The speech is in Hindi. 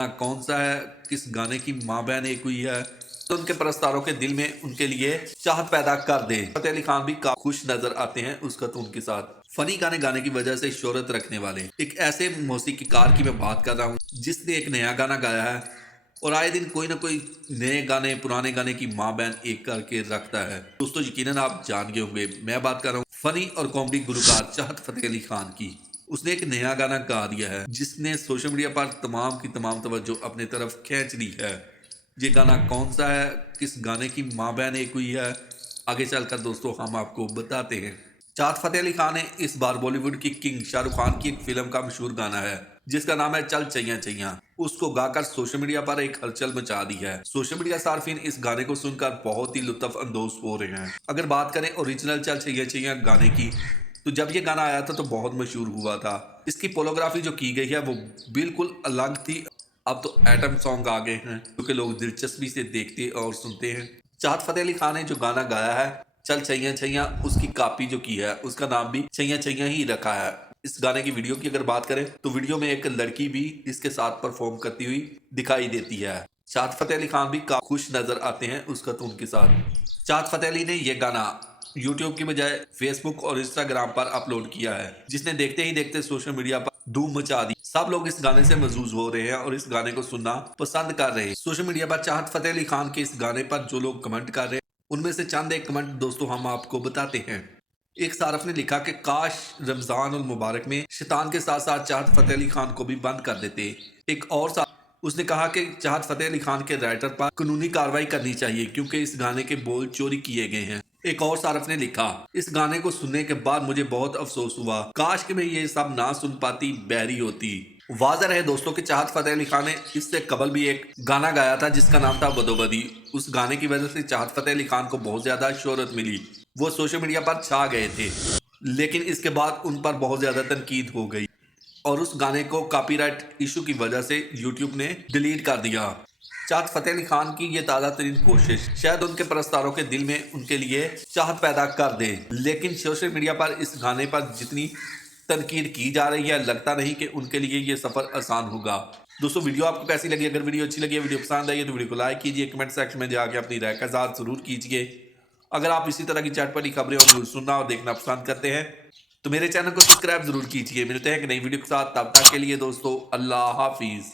कौन सा है, किस गाने की माँ बहन एक हुई है, तो उनके परस्तारों के दिल में उनके लिए चाहत पैदा कर दे। फतेह अली खान भी काफी खुश नजर आते हैं उसका तो उनके साथ। फनी गाने गाने की वजह से शोहरत रखने वाले एक ऐसे मौसीकीकार की मैं बात कर रहा हूँ जिसने एक नया गाना गाया है और आए दिन कोई ना कोई नए गाने पुराने गाने की माँ बहन एक करके रखता है। दोस्तों यकीनन आप जान गए होंगे, मैं बात कर रहा हूँ फनी और कॉमेडी गुलकार चाहत फतेह अली खान की। उसने एक नया गाना गा दिया है जिसने सोशल मीडिया पर तमाम की तमाम तवज्जो अपने तरफ खींच ली है। ये गाना कौन सा है, किस गाने की माँ बहन एक हुई है, आगे चलकर दोस्तों हम आपको बताते हैं। चाहत फतेह अली खान ने इस बार बॉलीवुड की किंग शाहरुख खान की एक फिल्म का मशहूर गाना है जिसका नाम है चल चैया चैया, उसको गाकर सोशल मीडिया पर एक हलचल मचा दी है। सोशल मीडिया सार्फिन इस गाने को सुनकर बहुत ही लुत्फ अंदोज हो रहे हैं। अगर बात करें ओरिजिनल चल चैया चैया गाने की, तो जब ये गाना आया था तो बहुत मशहूर हुआ था। इसकी पोलोग्राफी जो की गई है वो बिल्कुल अलग थी। अब तो एटम सॉन्ग आ गए हैं क्योंकि लोग दिलचस्पी से देखते और सुनते हैं। चाहत फतेह अली खान ने जो गाना गाया है चल छैया छैया, उसकी कॉपी जो की है उसका नाम भी छैया छैया ही रखा है। इस गाने की वीडियो की अगर बात करें तो वीडियो में एक लड़की भी इसके साथ परफॉर्म करती हुई दिखाई देती है। चाहत फतेह अली खान भी काफी खुश नजर आते हैं उसका तो उनके साथ। चाहत फतेह अली ने यह गाना यूट्यूब की बजाय फेसबुक और इंस्टाग्राम पर अपलोड किया है जिसने देखते ही देखते सोशल मीडिया पर धूम मचा दी। सब लोग इस गाने से मजबूर हो रहे हैं और इस गाने को सुनना पसंद कर रहे हैं। सोशल मीडिया पर चाहत फतेह अली खान के इस गाने पर जो लोग कमेंट कर रहे हैं उनमें से चंद एक कमेंट दोस्तों हम आपको बताते हैं। एक सारफ ने लिखा कि काश रमजान और मुबारक में शैतान के साथ साथ चाहत फतेह अली खान को भी बंद कर देते। एक और उसने कहा कि चाहत फतेह अली खान के राइटर पर कानूनी कार्रवाई करनी चाहिए क्योंकि इस गाने के बोल चोरी किए गए हैं। एक और सारफ ने लिखा, इस गाने को सुनने के बाद मुझे बहुत अफसोस हुआ, काश कि मैं ये सब ना सुन पाती, बहरी होती। वाज़ह रहे दोस्तों कि चाहत फतेह अली खान ने इससे कबल भी एक गाना गाया था जिसका नाम था बदोबदी। उस गाने की वजह से चाहत फतेह अली खान को बहुत ज्यादा शोहरत मिली, वो सोशल मीडिया पर छा गए थे। लेकिन इसके बाद उन पर बहुत ज्यादा तनकीद हो गई और उस गाने को कॉपीराइट इशू की वजह से यूट्यूब ने डिलीट कर दिया। चाहत फतेह अली खान की ये ताज़ा तरीन कोशिश शायद उनके परस्तारों के दिल में उनके लिए चाहत पैदा कर दे, लेकिन सोशल मीडिया पर इस गाने पर जितनी तनकीद की जा रही है लगता नहीं कि उनके लिए ये सफर आसान होगा। दोस्तों वीडियो आपको कैसी लगी? अगर वीडियो अच्छी लगी है, वीडियो पसंद आई है तो वीडियो को लाइक कीजिए, कमेंट सेक्शन में जाके अपनी राय का इज़हार जरूर कीजिए। अगर आप इसी तरह की चटपटी खबरें और न्यूज़ सुनना और देखना पसंद करते हैं तो मेरे चैनल को सब्सक्राइब जरूर कीजिए। मिलते हैं एक नई वीडियो के साथ, तब तक के लिए दोस्तों अल्लाह हाफिज।